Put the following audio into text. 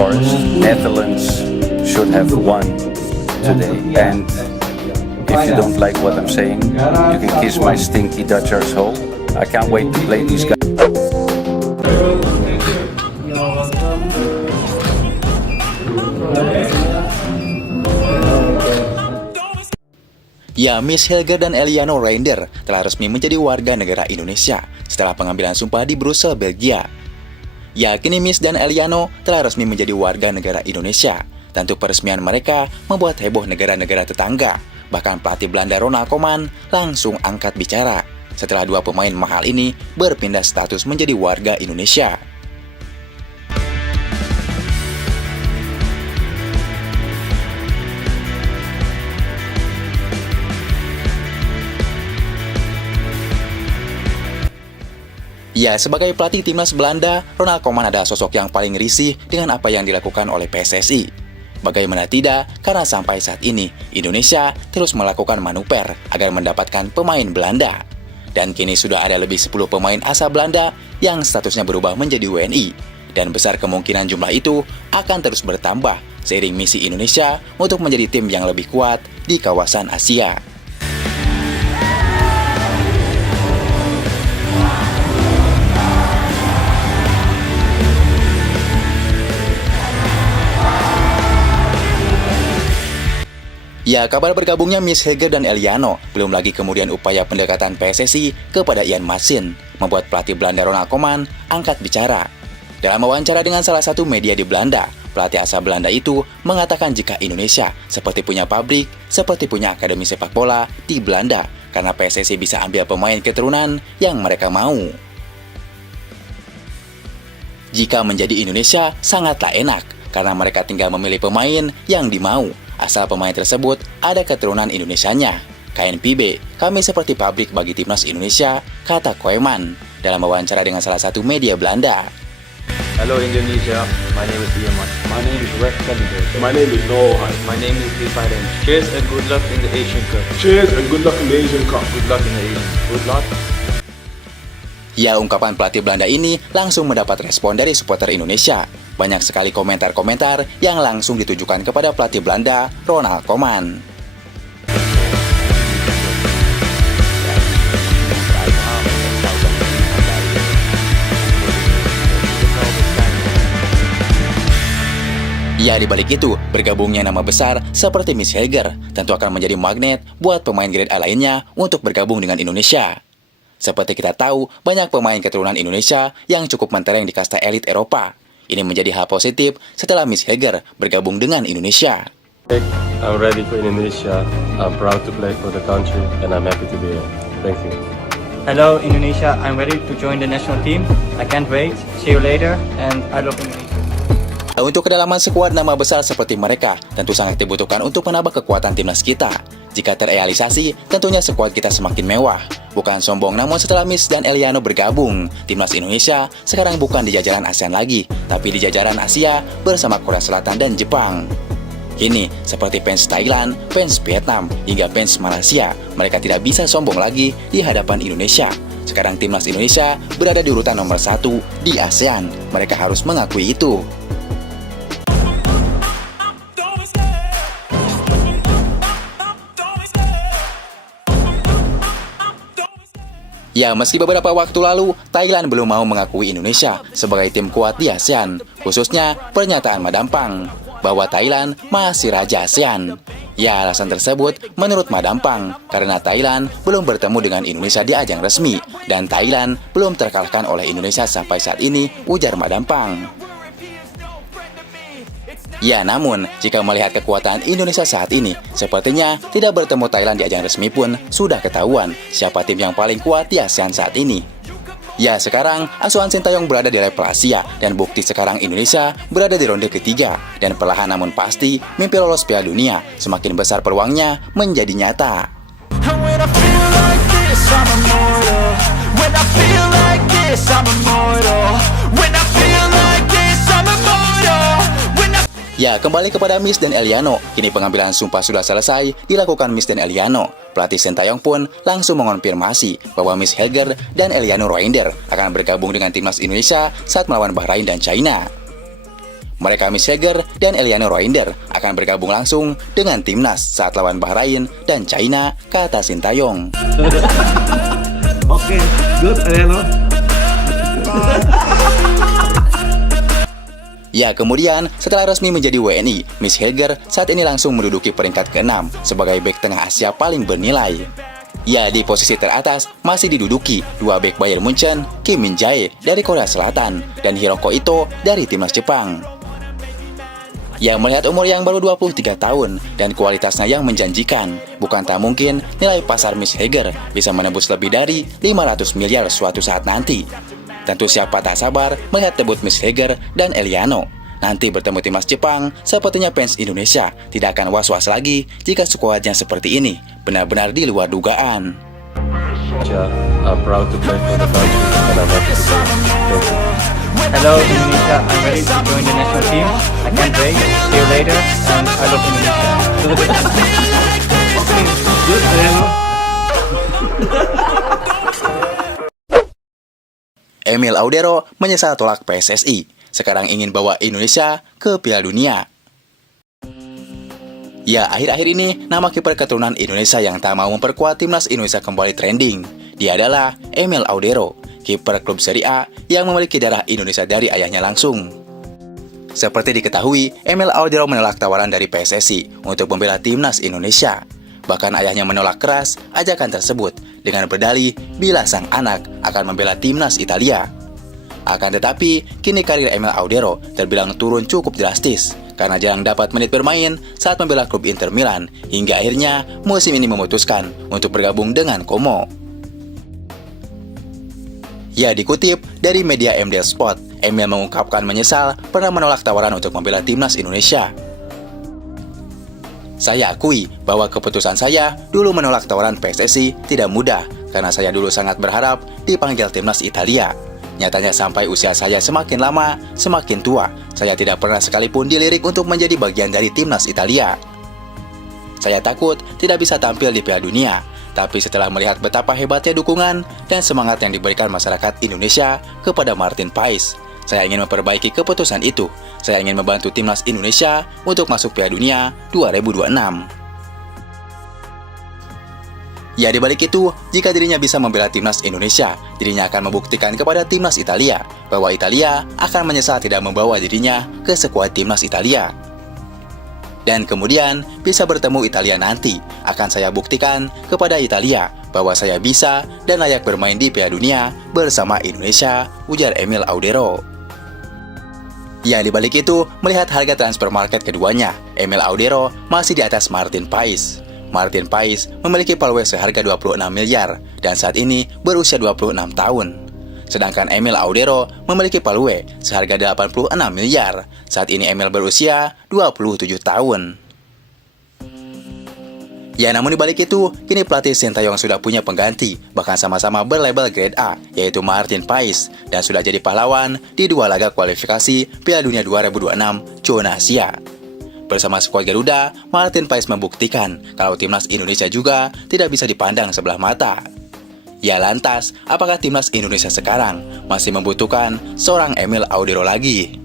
course, Netherlands should have won today. And if you don't like what I'm saying, you can kiss my stinky Dutch arsehole. I can't wait to play these guys. Ya, Miss Helger dan Eliano Reinder telah resmi menjadi warga negara Indonesia setelah pengambilan sumpah di Brussel, Belgia. Ya, kini Miss dan Eliano telah resmi menjadi warga negara Indonesia. Tentu peresmian mereka membuat heboh negara-negara tetangga. Bahkan pelatih Belanda Ronald Koeman langsung angkat bicara setelah dua pemain mahal ini berpindah status menjadi warga Indonesia. Ya, sebagai pelatih timnas Belanda, Ronald Koeman adalah sosok yang paling risih dengan apa yang dilakukan oleh PSSI. Bagaimana tidak, karena sampai saat ini, Indonesia terus melakukan manuver agar mendapatkan pemain Belanda. Dan kini sudah ada lebih 10 pemain asal Belanda yang statusnya berubah menjadi WNI. Dan besar kemungkinan jumlah itu akan terus bertambah seiring misi Indonesia untuk menjadi tim yang lebih kuat di kawasan Asia. Ya, kabar bergabungnya Miss Helger dan Eliano, belum lagi kemudian upaya pendekatan PSSI kepada Ian Masin, membuat pelatih Belanda Ronald Koeman angkat bicara. Dalam wawancara dengan salah satu media di Belanda, pelatih asal Belanda itu mengatakan jika Indonesia seperti punya pabrik, seperti punya akademi sepak bola di Belanda, karena PSSI bisa ambil pemain keturunan yang mereka mau. Jika menjadi Indonesia sangatlah enak, karena mereka tinggal memilih pemain yang dimau, asal pemain tersebut ada keturunan Indonesianya. KNPB, kami seperti pabrik bagi timnas Indonesia, kata Koeman dalam wawancara dengan salah satu media Belanda. Hello Indonesia, my name is Ian Masin. My name is Rex Cunningham. My name is Noah Hyde. My name is Deepaden. Cheers and good luck in the Asian Cup. Cheers and good luck in the Asian Cup. Good luck in the Asian. Good luck. Ya, ungkapan pelatih Belanda ini langsung mendapat respon dari supporter Indonesia. Banyak sekali komentar-komentar yang langsung ditujukan kepada pelatih Belanda, Ronald Koeman. Ya, di balik itu, bergabungnya nama besar seperti Miss Helger tentu akan menjadi magnet buat pemain grade A lainnya untuk bergabung dengan Indonesia. Seperti kita tahu, banyak pemain keturunan Indonesia yang cukup mentereng di kasta elit Eropa. Ini menjadi hal positif setelah Miss Helger bergabung dengan Indonesia. I'm ready for Indonesia. I'm proud to play for the country and I'm happy to be here. Thank you. Hello Indonesia, I'm ready to join the national team. I can't wait. See you later and I love Indonesia. Untuk kedalaman skuad nama besar seperti mereka tentu sangat dibutuhkan untuk menambah kekuatan timnas kita. Jika terrealisasi, tentunya skuad kita semakin mewah. Bukan sombong, namun setelah Miss dan Eliano bergabung, timnas Indonesia sekarang bukan di jajaran ASEAN lagi, tapi di jajaran Asia bersama Korea Selatan dan Jepang. Kini, seperti fans Thailand, fans Vietnam, hingga fans Malaysia, mereka tidak bisa sombong lagi di hadapan Indonesia. Sekarang timnas Indonesia berada di urutan nomor 1 di ASEAN. Mereka harus mengakui itu. Ya, meski beberapa waktu lalu, Thailand belum mau mengakui Indonesia sebagai tim kuat di ASEAN, khususnya pernyataan Madampang bahwa Thailand masih raja ASEAN. Ya, alasan tersebut menurut Madampang karena Thailand belum bertemu dengan Indonesia di ajang resmi, dan Thailand belum terkalahkan oleh Indonesia sampai saat ini, ujar Madampang. Ya, namun jika melihat kekuatan Indonesia saat ini, sepertinya tidak bertemu Thailand di ajang resmi pun sudah ketahuan siapa tim yang paling kuat di ASEAN saat ini. Ya, sekarang asuhan Sintayong berada di level Asia, dan bukti sekarang Indonesia berada di ronde ketiga, dan perlahan namun pasti mimpi lolos Piala Dunia semakin besar peluangnya menjadi nyata. Ya, kembali kepada Miss dan Eliano. Kini pengambilan sumpah sudah selesai dilakukan Miss dan Eliano. Pelatih Sintayong pun langsung mengonfirmasi bahwa Miss Helger dan Eliano Reinder akan bergabung dengan timnas Indonesia saat melawan Bahrain dan China. Mereka Miss Heger dan Eliano Roinder akan bergabung langsung dengan timnas saat lawan Bahrain dan China, kata Sintayong. Oke, good Eliano. Ya, kemudian setelah resmi menjadi WNI, Miss Heger saat ini langsung menduduki peringkat ke-6 sebagai bek tengah Asia paling bernilai. Ya, di posisi teratas masih diduduki dua bek Bayern Munchen, Kim Min-jae dari Korea Selatan dan Hiroko Ito dari timnas Jepang. Ya, melihat umur yang baru 23 tahun dan kualitasnya yang menjanjikan, bukan tak mungkin nilai pasar Miss Heger bisa menembus lebih dari 500 miliar suatu saat nanti. Tentu siapa tak sabar melihat debut Miss Heger dan Eliano. Nanti bertemu timnas Jepang, sepertinya fans Indonesia tidak akan was-was lagi jika skuadnya seperti ini, benar-benar di luar dugaan. I'm proud to play for the country and I'm happy to be here. Thank you. Hello Indonesia, I'm ready to join the national team. I can't wait. See you later, and I love Indonesia. Good Eliano. Emil Audero menyesal tolak PSSI. Sekarang ingin bawa Indonesia ke Piala Dunia. Ya, akhir-akhir ini nama kiper keturunan Indonesia yang tak mau memperkuat timnas Indonesia kembali trending. Dia adalah Emil Audero, kiper klub Serie A yang memiliki darah Indonesia dari ayahnya langsung. Seperti diketahui, Emil Audero menolak tawaran dari PSSI untuk membela timnas Indonesia. Bahkan ayahnya menolak keras ajakan tersebut dengan berdalih bila sang anak akan membela timnas Italia. Akan tetapi, kini karir Emil Audero terbilang turun cukup drastis karena jarang dapat menit bermain saat membela klub Inter Milan hingga akhirnya musim ini memutuskan untuk bergabung dengan Como. Ya, dikutip dari media MDL Sport, Emil mengungkapkan menyesal pernah menolak tawaran untuk membela timnas Indonesia. Saya akui bahwa keputusan saya dulu menolak tawaran PSSI tidak mudah karena saya dulu sangat berharap dipanggil timnas Italia. Nyatanya sampai usia saya semakin lama, semakin tua, saya tidak pernah sekalipun dilirik untuk menjadi bagian dari timnas Italia. Saya takut tidak bisa tampil di Piala Dunia, tapi setelah melihat betapa hebatnya dukungan dan semangat yang diberikan masyarakat Indonesia kepada Martin Paes, saya ingin memperbaiki keputusan itu. Saya ingin membantu timnas Indonesia untuk masuk Piala Dunia 2026. Ya, dibalik itu, jika dirinya bisa membela timnas Indonesia, dirinya akan membuktikan kepada timnas Italia bahwa Italia akan menyesal tidak membawa dirinya ke skuad timnas Italia. Dan kemudian bisa bertemu Italia nanti, akan saya buktikan kepada Italia bahwa saya bisa dan layak bermain di Piala Dunia bersama Indonesia, ujar Emil Audero. Ya, dibalik itu, melihat harga transfer market keduanya, Emil Audero masih di atas Martin Paes. Martin Paes memiliki paluwe seharga 26 miliar dan saat ini berusia 26 tahun. Sedangkan Emil Audero memiliki paluwe seharga 86 miliar. Saat ini Emil berusia 27 tahun. Ya, namun dibalik itu, kini pelatih Sintayong sudah punya pengganti, bahkan sama-sama berlabel grade A, yaitu Martin Paes, dan sudah jadi pahlawan di dua laga kualifikasi Piala Dunia 2026 zona Asia. Bersama skuad Garuda, Martin Paes membuktikan kalau timnas Indonesia juga tidak bisa dipandang sebelah mata. Ya, lantas, apakah timnas Indonesia sekarang masih membutuhkan seorang Emil Audero lagi?